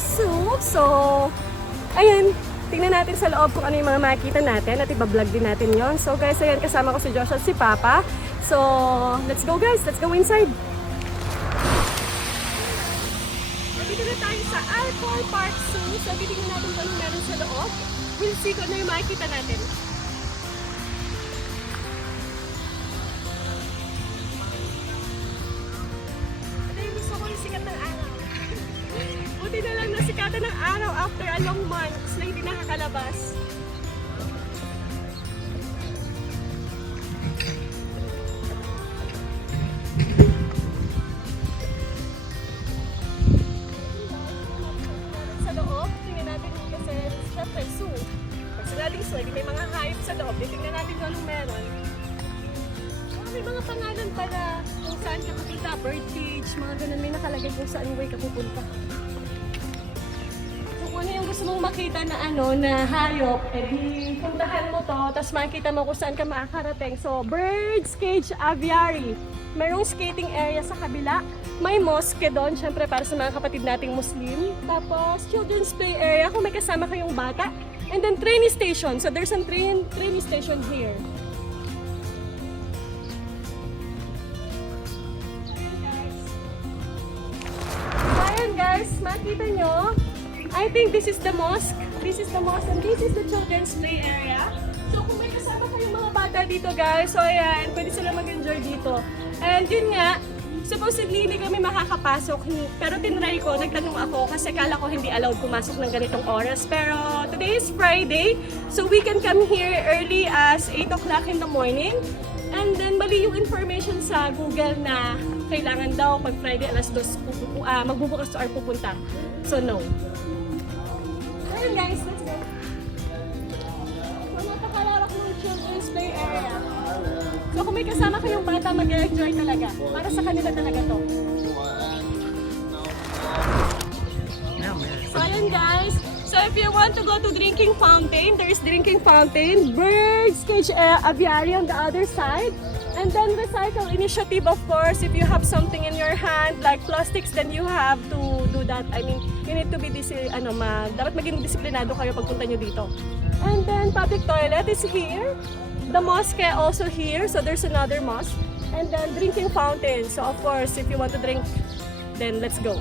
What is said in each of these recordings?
soup. So, ayun, tingnan natin sa loob kung ano yung mga makikita natin at iba-vlog din natin yon. So guys, ayun, kasama ko si Josh at si Papa. So, let's go guys, let's go inside. Dito na tayo sa Alcor Park Zoo. So, titingnan natin kung ano meron sa loob. We'll see kung ano yung makikita natin. Buti na lang nasikatan ng araw after a long months na hindi nakakalabas. Sa loob, tingnan natin kasi syempre zoo. Pag sinabing zoo, may mga hayop sa loob. Tingnan natin kung anong meron. May mga pangalan para kung saan ka pupunta, bird cage, mga ganun, may nakalagay kung saan way ka pupunta. So kung ano yung gusto mong makita na na hayop, edi puntahan mo to, tapos makikita mo kung saan ka makakarating. So, Birds Cage Aviary. Mayroong skating area sa kabila. May mosque doon, syempre para sa mga kapatid nating Muslim. Tapos, children's play area kung may kasama kayong bata. And then, training station. So, there's a training station here. Guys, makita nyo, I think this is the mosque. This is the mosque and this is the children's play area. So kung may kasama kayong mga bata dito guys, so ayan, pwede sila mag-enjoy dito. And yun nga, supposedly hindi kami makakapasok, pero tinry ko, nagtanong ako kasi kala ko hindi allowed pumasok ng ganitong oras. Pero today is Friday, so we can come here early as 8 o'clock in the morning. And then mali yung information sa Google na kailangan daw pag Friday alas 2 magbubukas or pupunta. So no. Ayun guys, let's go. So napakalalak ng children's play area. So kung may kasama kayong bata, mag-enjoy talaga. Para sa kanila talaga to. So ayun guys. So if you want to go to drinking fountain, there is drinking fountain, Birds Cage Aviary on the other side. And then recycle initiative, of course, if you have something in your hand like plastics, then you have to do that. I mean, you need to be dapat maging disiplinado kayo pagpunta nyo dito. And then public toilet is here. The mosque also here, so there's another mosque. And then drinking fountain. So of course, if you want to drink, then let's go.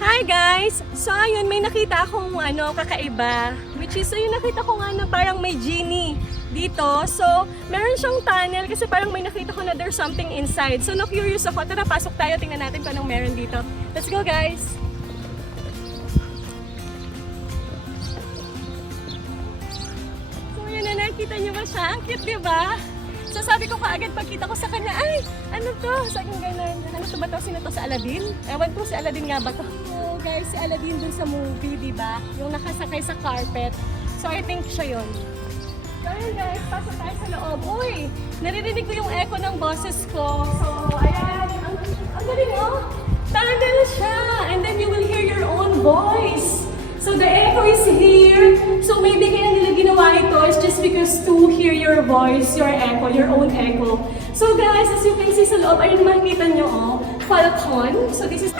Hi guys! So ayun, may nakita akong kakaiba, which is yung nakita ko nga na parang may genie dito. So meron siyang tunnel kasi parang may nakita ko na there's something inside. So na-curious ako, tara pasok tayo, tingnan natin kung anong meron dito. Let's go guys! So yun na, nakita niyo ba siya? Ang cute, diba? So sabi ko kaagad pagkita ko sa kanya, ay, ano to? Sabi ko gano'n, ano to ba to? Sino to? Sa Aladdin? Ewan ko si Aladdin nga ba to? So guys, si Aladdin dun sa movie, diba? Yung nakasakay sa carpet. So I think siya yun. So yun guys, pasok tayo sa loob. Uy, naririnig ko yung echo ng boses ko. So ayan, ang galing oh! Tunnel siya! And then you will hear your own voice. So the echo is here. So maybe kaya nila ginawa ito is just because to hear your voice, your echo, your own echo. So guys, as you can see sa loob, ayun makikita nyo oh, Falcon. So this is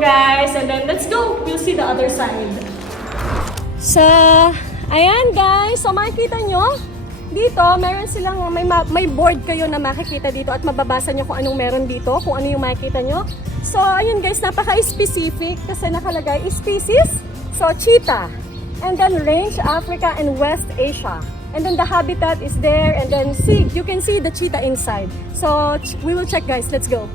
guys, and then let's go. We'll see the other side. So, ayan guys. So, makikita nyo, dito, meron silang, may board kayo na makikita dito at mababasa nyo kung anong meron dito, kung ano yung makikita nyo. So, ayun guys, napaka-specific kasi nakalagay species. So, cheetah. And then range, Africa and West Asia. And then the habitat is there, and then you can see the cheetah inside. So, we will check guys. Let's go.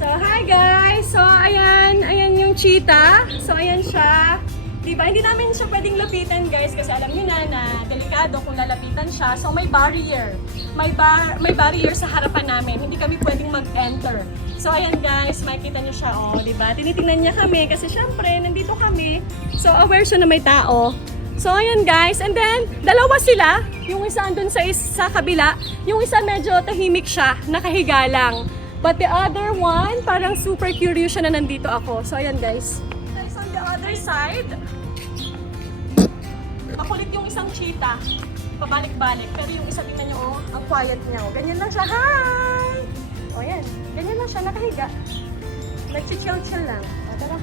So, hi guys! So, ayan yung cheetah. So, ayan siya. Diba? Hindi namin siya pwedeng lapitan guys kasi alam niyo na delikado kung lalapitan siya. So, may barrier. May barrier sa harapan namin. Hindi kami pwedeng mag-enter. So, ayan guys, makikita niyo siya. Oh, diba? Tinitingnan niya kami kasi syempre, nandito kami. So, aware siya na may tao. So, ayan guys. And then, dalawa sila. Yung isa andun sa kabila. Yung isa medyo tahimik siya. Nakahiga lang. But the other one, parang super curious siya na nandito ako. So, ayan guys. Guys, on the other side, makulit yung isang cheetah. Pabalik-balik. Pero yung isa, tingnan nyo, oh, ang quiet niya. Oh. Ganyan lang siya. Hi! O, oh, yan. Ganyan lang siya. Nakahiga. Nag-chill-chill lang. O, tara.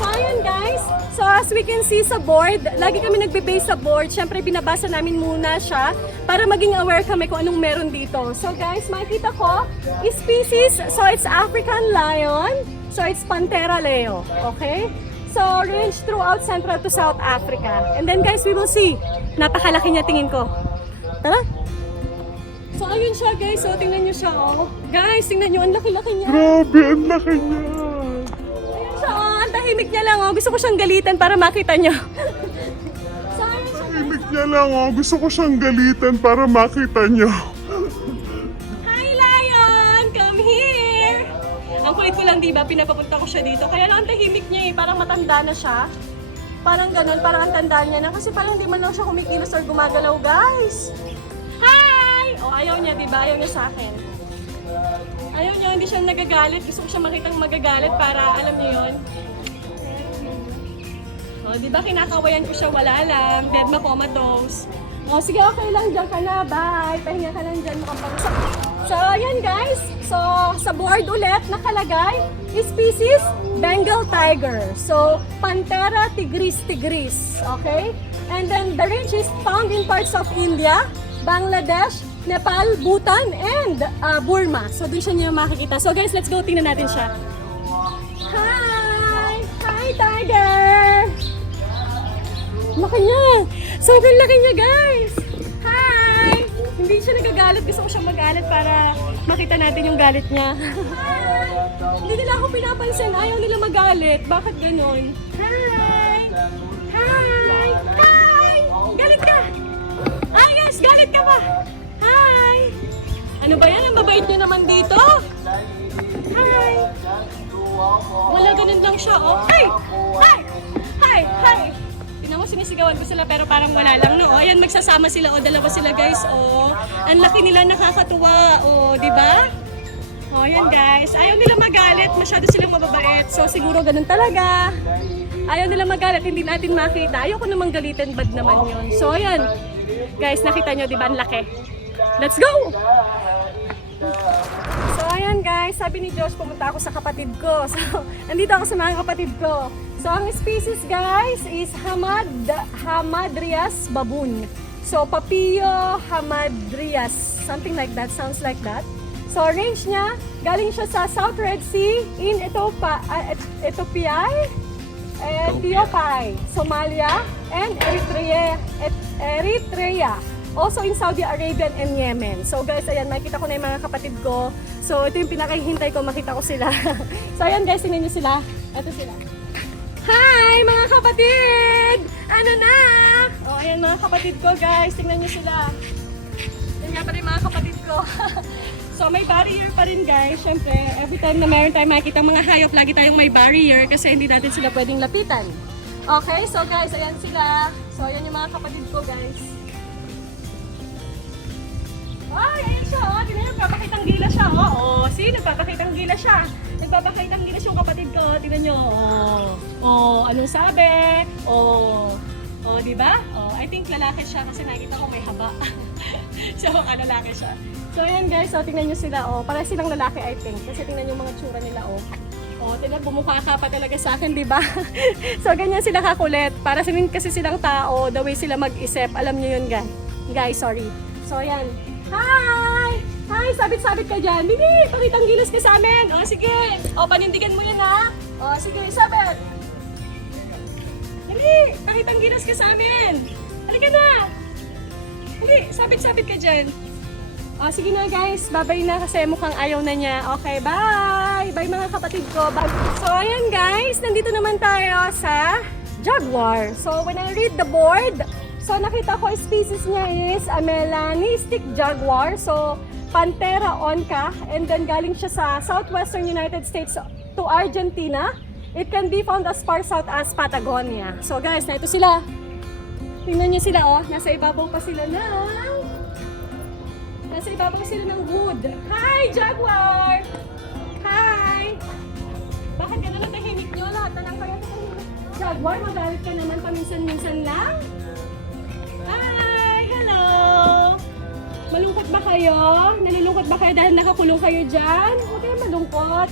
So, ayan guys. So, as we can see sa board, lagi kami nagbe-base sa board. Siyempre, binabasa namin muna siya para maging aware kami kung anong meron dito. So, guys, makikita ko, species. So, it's African lion. So, it's Panthera leo. Okay? So, range throughout Central to South Africa. And then, guys, we will see. Napakalaki niya, tingin ko. Tara? So, ayun siya, guys. So, tingnan niyo siya, oh. Guys, tingnan niyo, ang laki-laki niya. Grabe, ang laki niya. Ayun siya, oh. Ang tahimik niya lang, oh. Gusto ko siyang galitan para makita niyo. So, ayun siya. Tahimik niya lang, oh. Gusto ko siyang galitan para makita niyo. Hi, lion! Come here! Ang kulit ko lang, diba? Pinapapunta ko siya dito. Kaya lang ang tahimik niya, eh. Parang matanda na siya. Parang ganun, parang ang tanda niya na. Kasi parang di man lang siya kumikilos or gumagalaw, guys. Hi! O, ayaw niya, diba? Ayaw niya sa akin. Ayaw niya, hindi siya nagagalit. Gusto ko siya makitang magagalit para, alam niyo yun. O, diba? Kinakawayan ko siya, wala lang. Dead ma comatose. O, sige, okay lang. Diyan ka na. Bye. Pahinga ka lang dyan. Makapag-usap. So, ayan guys. So, sa board ulit, nakalagay, species, Bengal tiger. So, Panthera tigris. Okay? And then, the range is found in parts of India, Bangladesh, Nepal, Bhutan, and Burma. So, dun siya niyo makikita. So, guys, let's go. Tingnan natin siya. Hi! Hi, tiger! Laki niya! Sobrang laki niya, guys! Hi! Hindi siya nagagalit. Gusto ko siyang magalit para makita natin yung galit niya. Hi! Hindi nila ako pinapansin. Ayaw nila magalit. Bakit ganon? Hi! Hi! Hi! Galit ka! Hi guys! Galit ka ba? Hi! Ano ba yan? Ang babait niyo naman dito. Hi! Wala, ganun lang siya, oh. Hi! Hi! Hi! Hi! Tingnan mo, sinisigawan ko sila pero parang wala lang, no? O, ayan, magsasama sila, o, dalawa sila, guys, o. Ang laki nila, nakakatuwa, o, di ba? O, ayan, guys. Ayaw nila magalit, masyado silang mababait. So, siguro ganun talaga. Ayaw nila magalit, hindi natin makita. Ayaw ko namang galitin, bad naman yun. So, ayan. Guys, nakita nyo, di ba? Ang laki. Let's go! So, ayan guys, sabi ni Josh, pumunta ako sa kapatid ko. So, nandito ako sa mga kapatid ko. So, ang species guys is Hamadryas baboon. So, Papilio hamadryas. Something like that, sounds like that. So, range niya, galing siya sa South Red Sea in Ethiopia, Somalia, and Eritrea. Also in Saudi Arabia and Yemen. So guys, ayan, makikita ko na yung mga kapatid ko. So ito yung pinakahihintay ko, makita ko sila. So ayan guys, tingnan nyo sila. Ito sila. Hi mga kapatid! Ano na? O ayan mga kapatid ko guys, tingnan nyo sila. Yan nga pa rin mga kapatid ko. So may barrier pa rin guys. Siyempre, every time na meron tayong makikita mga hayop, lagi tayong may barrier kasi hindi natin sila pwedeng lapitan. Okay, so guys, ayan sila. So ayan yung mga kapatid ko guys. Ay, ayan siya, oh. Tingnan nyo, nagpapakitang gila siya, oh. Oh, see, nagpapakitang gila siya. Nagpapakitang gila siya yung kapatid ko. Tingnan nyo, oh. Oh, anong sabi? Oh. Oh, di ba? Oh, I think lalaki siya kasi nakikita ko may haba. So, lalaki siya. So, ayan guys, so tingnan nyo sila. Oh, para silang lalaki, I think. Kasi tingnan yung mga tsura nila, oh. Oh, tingnan, bumukha ka pa talaga sa akin, di ba? So, ganyan sila kakulit. Para sa kasi silang tao, the way sila mag-isip. Alam nyo yun, guys. Guys, sorry. So, ayan. Hi! Hi! Sabit-sabit ka dyan. Bibi, pakitang gilas ka sa amin. O, sige. O, panindigan mo yan, ha? O, sige, sabit. Dali, pakitang gilas ka sa amin. Halika na. Dali, sabit-sabit ka dyan. O, sige na guys. Bye-bye na kasi mukhang ayaw na niya. Okay, bye! Bye mga kapatid ko. Bye. So, ayan guys. Nandito naman tayo sa jaguar. So, when I read the board, so nakita ko species niya is a melanistic jaguar. So, Panthera onca. And then galing siya sa southwestern United States to Argentina. It can be found as far south as Patagonia. So guys, na ito sila. Tingnan niyo sila, oh. Nasa ibabaw pa sila ng wood. Hi, jaguar! Hi! Bakit ka naman tahimik nyo? Lahat na lang kayo tahimik. Jaguar, magalit ka naman paminsan-minsan lang? Hi! Hello! Malungkot ba kayo? Nalulungkot ba kayo dahil nakakulong kayo dyan? Huwag kayong malungkot.